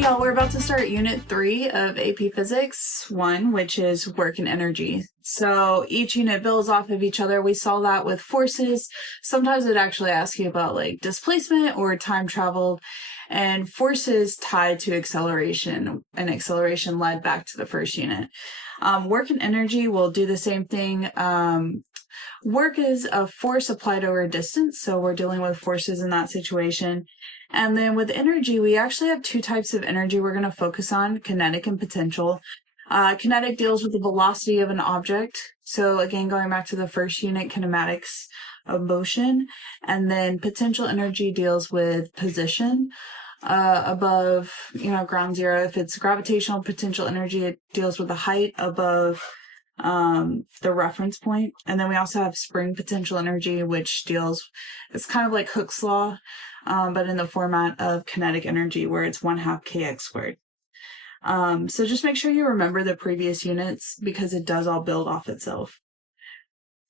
Hey y'all, we're about to start Unit 3 of AP Physics 1, which is work and energy. So each unit builds off of each other. We saw that with forces. Sometimes it actually asks you about like displacement or time traveled, and forces tied to acceleration, and acceleration led back to the first unit. Work and energy will do the same thing. Work is a force applied over a distance, so we're dealing with forces in that situation. And then with energy, we actually have two types of energy we're going to focus on, kinetic and potential. Kinetic deals with the velocity of an object. So again, going back to the first unit, kinematics of motion. And then potential energy deals with position above, ground zero. If it's gravitational potential energy, it deals with the height above the reference point. And then we also have spring potential energy, which it's kind of like Hooke's law, but in the format of kinetic energy, where it's 1/2 kx squared. So just make sure you remember the previous units because it does all build off itself.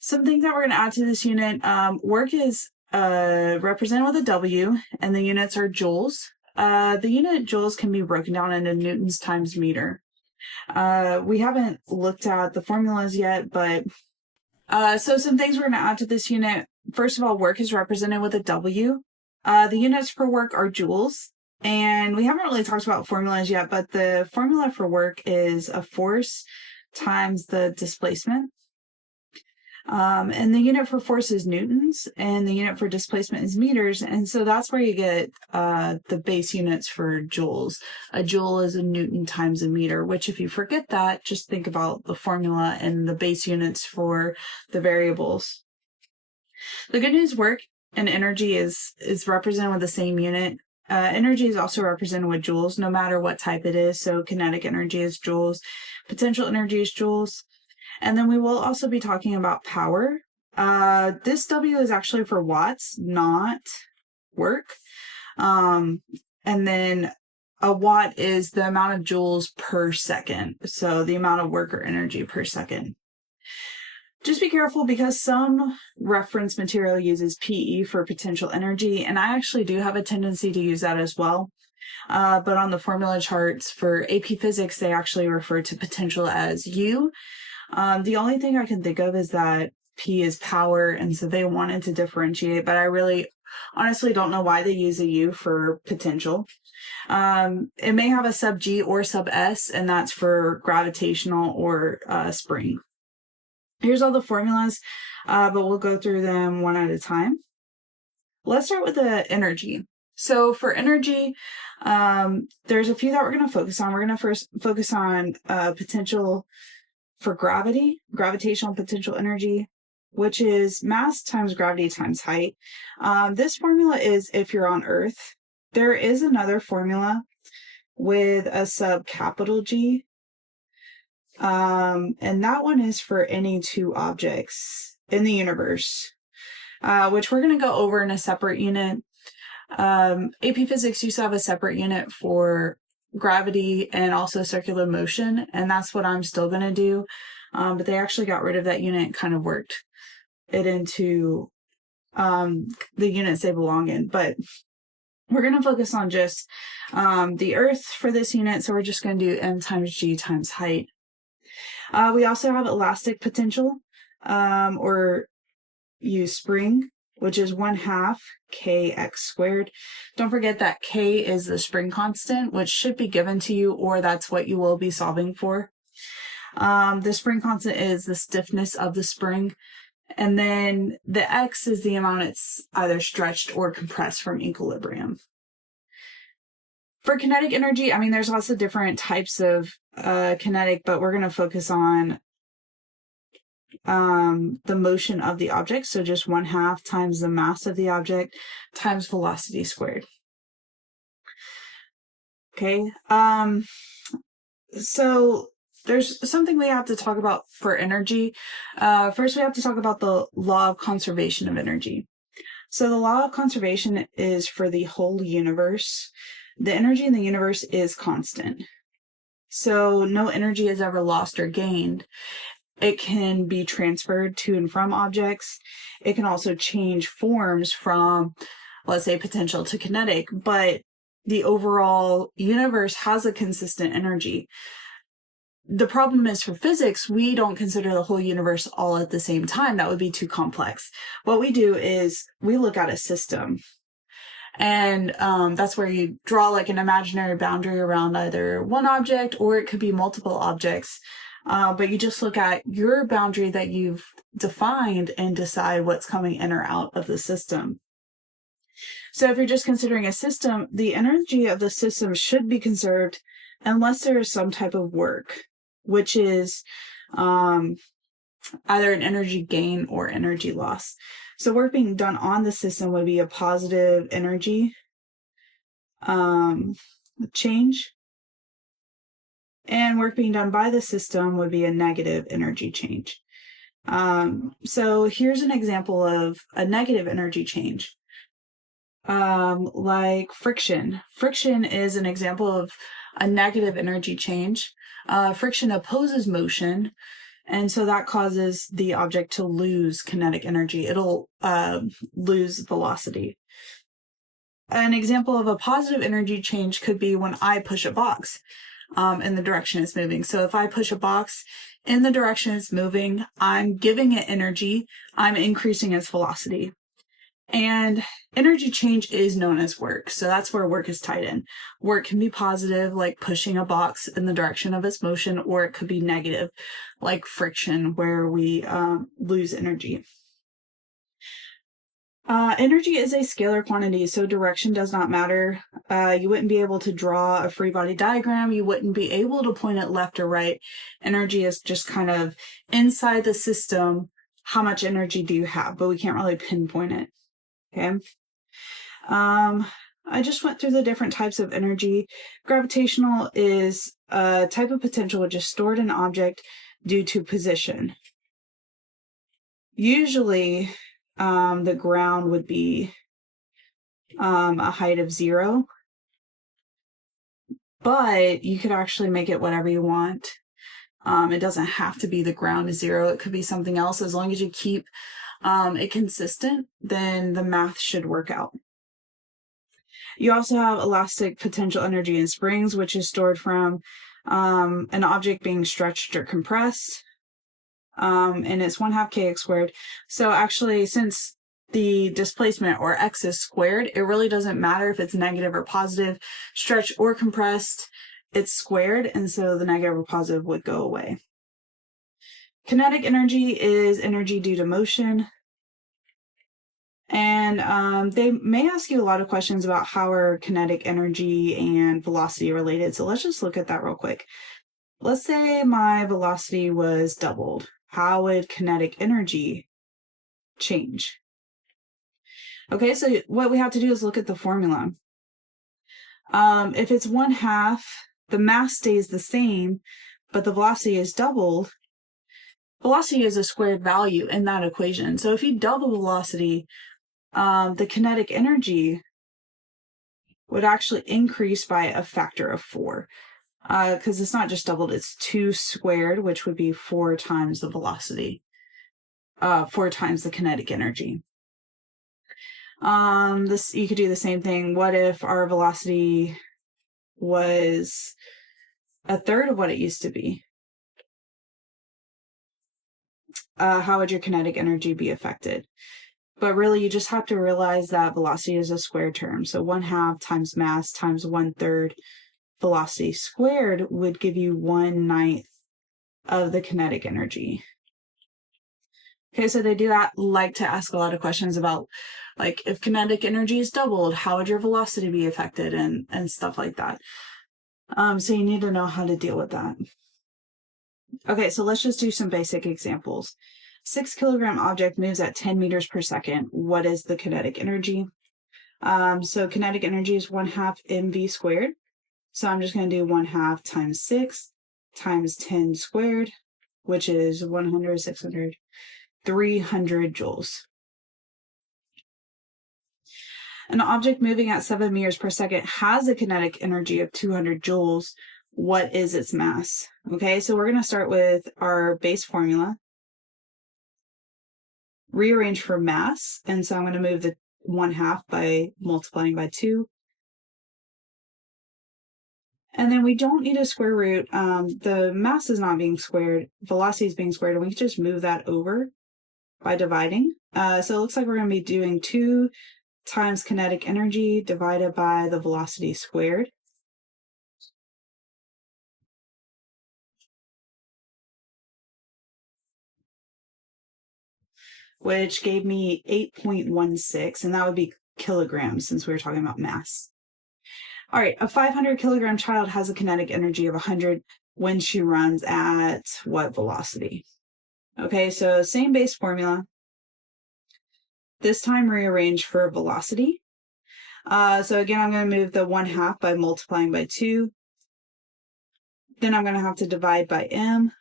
Some things that we're going to add to this unit, work is represented with a W, and the units are joules. The unit joules can be broken down into newtons times meter. We haven't looked at the formulas yet, but so some things we're going to add to this unit. First of all, work is represented with a W. The units for work are joules, and we haven't really talked about formulas yet, but the formula for work is a force times the displacement. And the unit for force is newtons, and the unit for displacement is meters, and so that's where you get the base units for joules. A joule is a newton times a meter, which if you forget that, just think about the formula and the base units for the variables. The good news, work and energy is represented with the same unit. Energy is also represented with joules, no matter what type it is. So kinetic energy is joules, potential energy is joules. And then we will also be talking about power. This W is actually for watts, not work. And then a watt is the amount of joules per second. So the amount of work or energy per second. Just be careful because some reference material uses PE for potential energy, and I actually do have a tendency to use that as well. But on the formula charts for AP Physics, they actually refer to potential as U. The only thing I can think of is that P is power, and so they wanted to differentiate, but I really honestly don't know why they use a U for potential. It may have a sub G or sub S, and that's for gravitational or spring. Here's all the formulas, but we'll go through them one at a time. Let's start with the energy. So for energy, there's a few that we're going to focus on. We're going to first focus on potential for gravity, gravitational potential energy, which is mass times gravity times height. This formula is if you're on Earth. There is another formula with a sub capital G, and that one is for any two objects in the universe, which we're going to go over in a separate unit. AP Physics used to have a separate unit for gravity and also circular motion, and that's what I'm still going to do, but they actually got rid of that unit and kind of worked it into the units they belong in. But we're going to focus on just the Earth for this unit, so we're just going to do m times g times height. We also have elastic potential, or use spring, which is 1/2 kx squared. Don't forget that k is the spring constant, which should be given to you, or that's what you will be solving for. The spring constant is the stiffness of the spring, and then the x is the amount it's either stretched or compressed from equilibrium. For kinetic energy, there's lots of different types of kinetic, but we're going to focus on the motion of the object, so just 1/2 times the mass of the object times velocity squared. Okay, so there's something we have to talk about for energy. First, we have to talk about the law of conservation of energy. So the law of conservation is for the whole universe. The energy in the universe is constant. So no energy is ever lost or gained. It can be transferred to and from objects. It can also change forms from, let's say, potential to kinetic, but the overall universe has a consistent energy. The problem is for physics, we don't consider the whole universe all at the same time. That would be too complex. What we do is we look at a system. And that's where you draw like an imaginary boundary around either one object, or it could be multiple objects. But you just look at your boundary that you've defined and decide what's coming in or out of the system. So if you're just considering a system, the energy of the system should be conserved unless there is some type of work, which is either an energy gain or energy loss. So work being done on the system would be a positive energy change. And work being done by the system would be a negative energy change. So here's an example of a negative energy change. Like friction. Friction is an example of a negative energy change. Friction opposes motion, and so that causes the object to lose kinetic energy. It'll lose velocity. An example of a positive energy change could be when I push a box in the direction it's moving. So if I push a box in the direction it's moving, I'm giving it energy, I'm increasing its velocity. And energy change is known as work. So that's where work is tied in. Work can be positive, like pushing a box in the direction of its motion, or it could be negative, like friction, where we lose energy. Energy is a scalar quantity, so direction does not matter. You wouldn't be able to draw a free body diagram. You wouldn't be able to point it left or right. Energy is just kind of inside the system. How much energy do you have? But we can't really pinpoint it. Okay. I just went through the different types of energy. Gravitational is a type of potential which is stored in an object due to position. Usually, the ground would be a height of 0, but you could actually make it whatever you want. It doesn't have to be the ground is 0. It could be something else. As long as you keep it consistent, then the math should work out. You also have elastic potential energy in springs, which is stored from an object being stretched or compressed. And it's 1/2 kx squared. So actually, since the displacement, or x, is squared, it really doesn't matter if it's negative or positive, stretched or compressed, it's squared, and so the negative or positive would go away. Kinetic energy is energy due to motion. And they may ask you a lot of questions about how are kinetic energy and velocity related. So let's just look at that real quick. Let's say my velocity was doubled. How would kinetic energy change? Okay, so what we have to do is look at the formula. If it's 1/2, the mass stays the same, but the velocity is doubled. Velocity is a squared value in that equation. So if you double velocity, the kinetic energy would actually increase by a factor of 4. Because it's not just doubled, it's 2 squared, which would be 4 times the velocity, 4 times the kinetic energy. You could do the same thing. What if our velocity was 1/3 of what it used to be? How would your kinetic energy be affected? But really, you just have to realize that velocity is a square term. So 1/2 times mass times 1/3 velocity squared would give you 1/9 of the kinetic energy. Okay, so they do like to ask a lot of questions about, like, if kinetic energy is doubled, how would your velocity be affected, and stuff like that. So you need to know how to deal with that. Okay, so let's just do some basic examples. 6 kilogram object moves at 10 meters per second. What is the kinetic energy? So kinetic energy is 1/2 mv squared. So I'm just going to do 1/2 times 6 times 10 squared, which is 100, 600, 300 joules. An object moving at 7 meters per second has a kinetic energy of 200 joules. What is its mass? Okay, so we're going to start with our base formula. Rearrange for mass, and so I'm going to move the 1/2 by multiplying by 2. And then we don't need a square root. The mass is not being squared, velocity is being squared, and we can just move that over by dividing. So it looks like we're going to be doing 2 times kinetic energy divided by the velocity squared. Which gave me 8.16, and that would be kilograms since we were talking about mass. All right, a 500 kilogram child has a kinetic energy of 100 when she runs at what velocity? Okay, so same base formula. This time rearrange for velocity. So again, I'm going to move the 1/2 by multiplying by 2. Then I'm going to have to divide by m.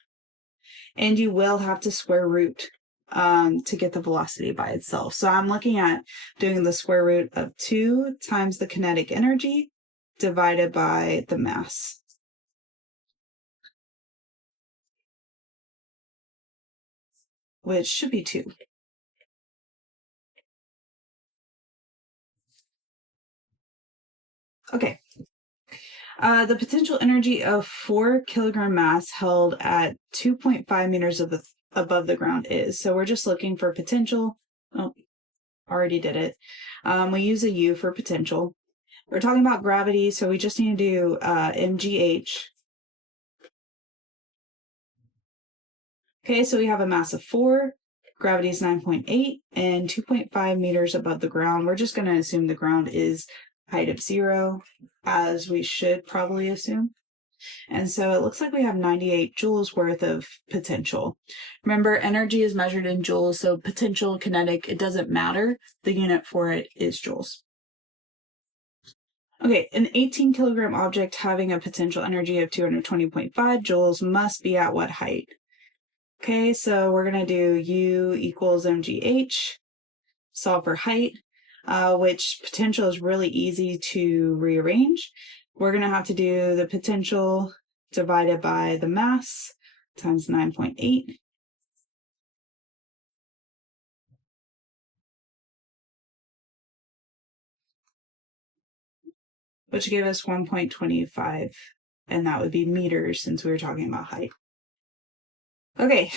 And you will have to square root to get the velocity by itself. So I'm looking at doing the square root of 2 times the kinetic energy divided by the mass. Which should be 2. Okay. The potential energy of 4 kilogram mass held at 2.5 meters above the ground is. So we're just looking for potential. Oh, already did it. We use a U for potential. We're talking about gravity, so we just need to do mgh. Okay, so we have a mass of 4, gravity is 9.8, and 2.5 meters above the ground. We're just going to assume the ground is height of 0, as we should probably assume. And so it looks like we have 98 joules worth of potential. Remember, energy is measured in joules, so potential, kinetic, it doesn't matter. The unit for it is joules. Okay, an 18 kilogram object having a potential energy of 220.5 joules must be at what height? Okay, so we're going to do U equals mgh, solve for height, which potential is really easy to rearrange. We're going to have to do the potential divided by the mass times 9.8. Which gave us 1.25, and that would be meters since we were talking about height. Okay,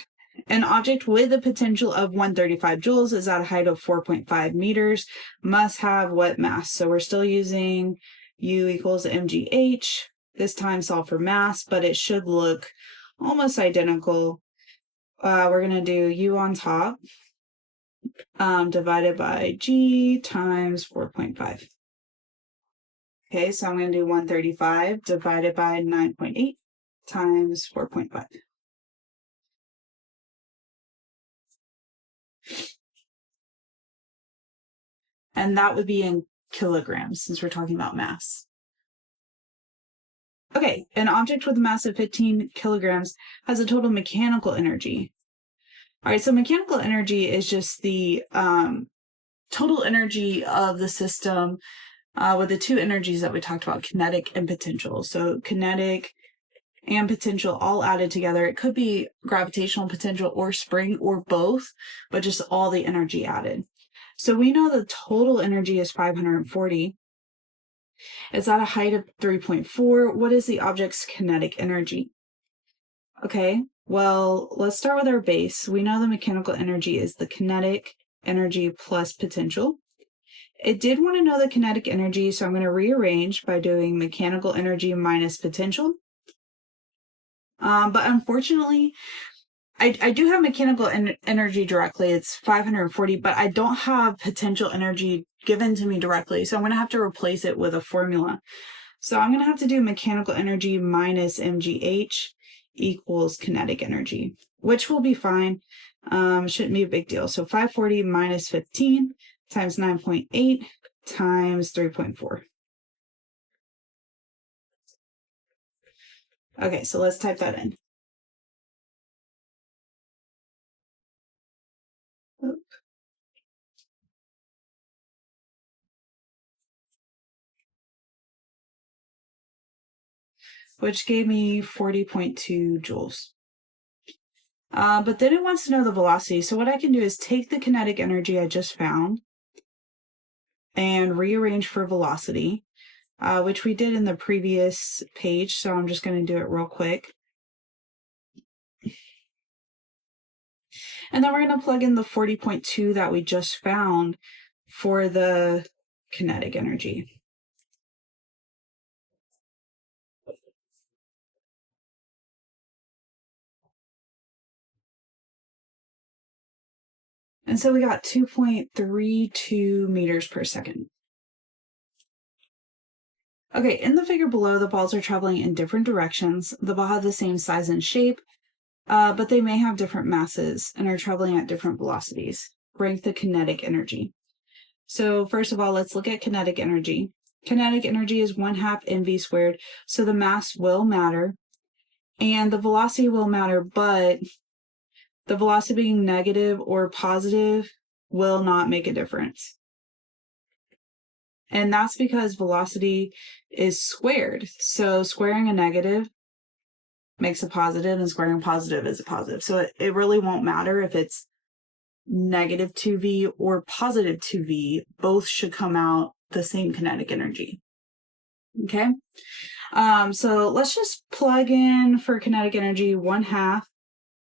an object with a potential of 135 joules is at a height of 4.5 meters, must have what mass? So we're still using U equals mgh, this time solve for mass, but it should look almost identical. We're going to do U on top divided by G times 4.5. Okay, so I'm going to do 135 divided by 9.8 times 4.5. And that would be in kilograms since we're talking about mass. Okay, an object with a mass of 15 kilograms has a total mechanical energy. All right, so mechanical energy is just the total energy of the system with the 2 energies that we talked about, kinetic and potential. So kinetic and potential all added together. It could be gravitational potential or spring or both, but just all the energy added. So we know the total energy is 540. It's at a height of 3.4. What is the object's kinetic energy? Okay, well, let's start with our base. We know the mechanical energy is the kinetic energy plus potential. It did want to know the kinetic energy, so I'm going to rearrange by doing mechanical energy minus potential. But unfortunately, I do have mechanical energy directly. It's 540, but I don't have potential energy given to me directly. So I'm going to have to replace it with a formula. So I'm going to have to do mechanical energy minus mgh equals kinetic energy, which will be fine. Shouldn't be a big deal. So 540 minus 15 times 9.8 times 3.4. Okay, so let's type that in. Which gave me 40.2 joules. But then it wants to know the velocity. So what I can do is take the kinetic energy I just found and rearrange for velocity. which we did in the previous page. So I'm just going to do it real quick. And then we're going to plug in the 40.2 that we just found for the kinetic energy. And so we got 2.32 meters per second. Okay, in the figure below, the balls are traveling in different directions. The ball have the same size and shape, but they may have different masses and are traveling at different velocities. Rank the kinetic energy. So first of all, let's look at kinetic energy. Kinetic energy is 1/2 mv squared, so the mass will matter, and the velocity will matter, but the velocity being negative or positive will not make a difference. And that's because velocity is squared. So squaring a negative makes a positive, and squaring a positive is a positive. So it really won't matter if it's negative 2v or positive 2v. Both should come out the same kinetic energy. Okay? So let's just plug in for kinetic energy 1/2.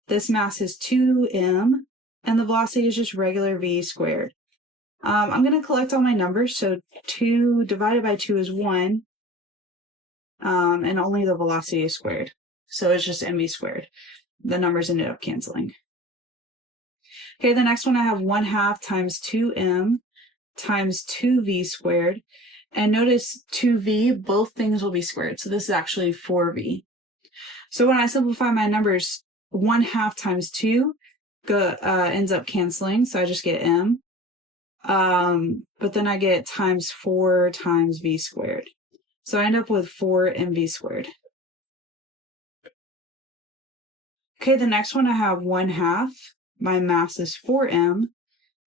This mass is 2m, and the velocity is just regular v squared. I'm going to collect all my numbers. So 2 divided by 2 is 1, and only the velocity is squared. So it's just mv squared. The numbers ended up canceling. Okay, the next one I have 1/2 times 2m times 2v squared. And notice 2v, both things will be squared. So this is actually 4v. So when I simplify my numbers, 1/2 times 2 ends up canceling. So I just get m. But then I get times 4 times v squared. So I end up with 4 mv squared. Okay, the next one I have 1/2. My mass is 4m,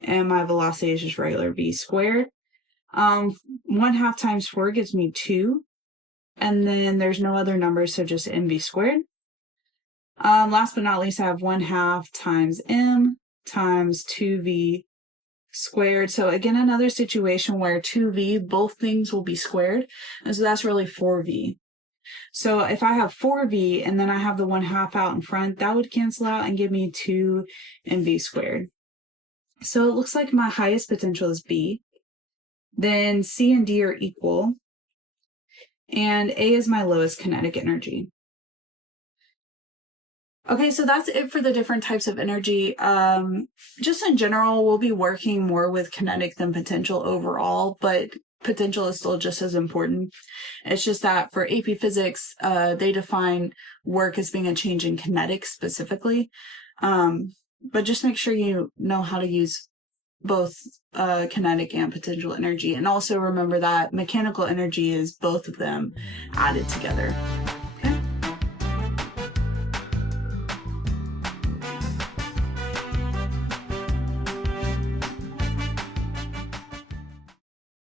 and my velocity is just regular v squared. 1/2 times 4 gives me 2, and then there's no other numbers, so just mv squared. Last but not least, I have 1/2 times m times 2v squared. So again, another situation where 2v, both things will be squared, and so that's really 4v. So if I have 4v and then I have the 1/2 out in front, that would cancel out and give me 2 mv squared. So it looks like my highest potential is B. Then C and D are equal, and A is my lowest kinetic energy. Okay, so that's it for the different types of energy. Just in general, we'll be working more with kinetic than potential overall, but potential is still just as important. It's just that for AP Physics, they define work as being a change in kinetics specifically. But just make sure you know how to use both kinetic and potential energy. And also remember that mechanical energy is both of them added together.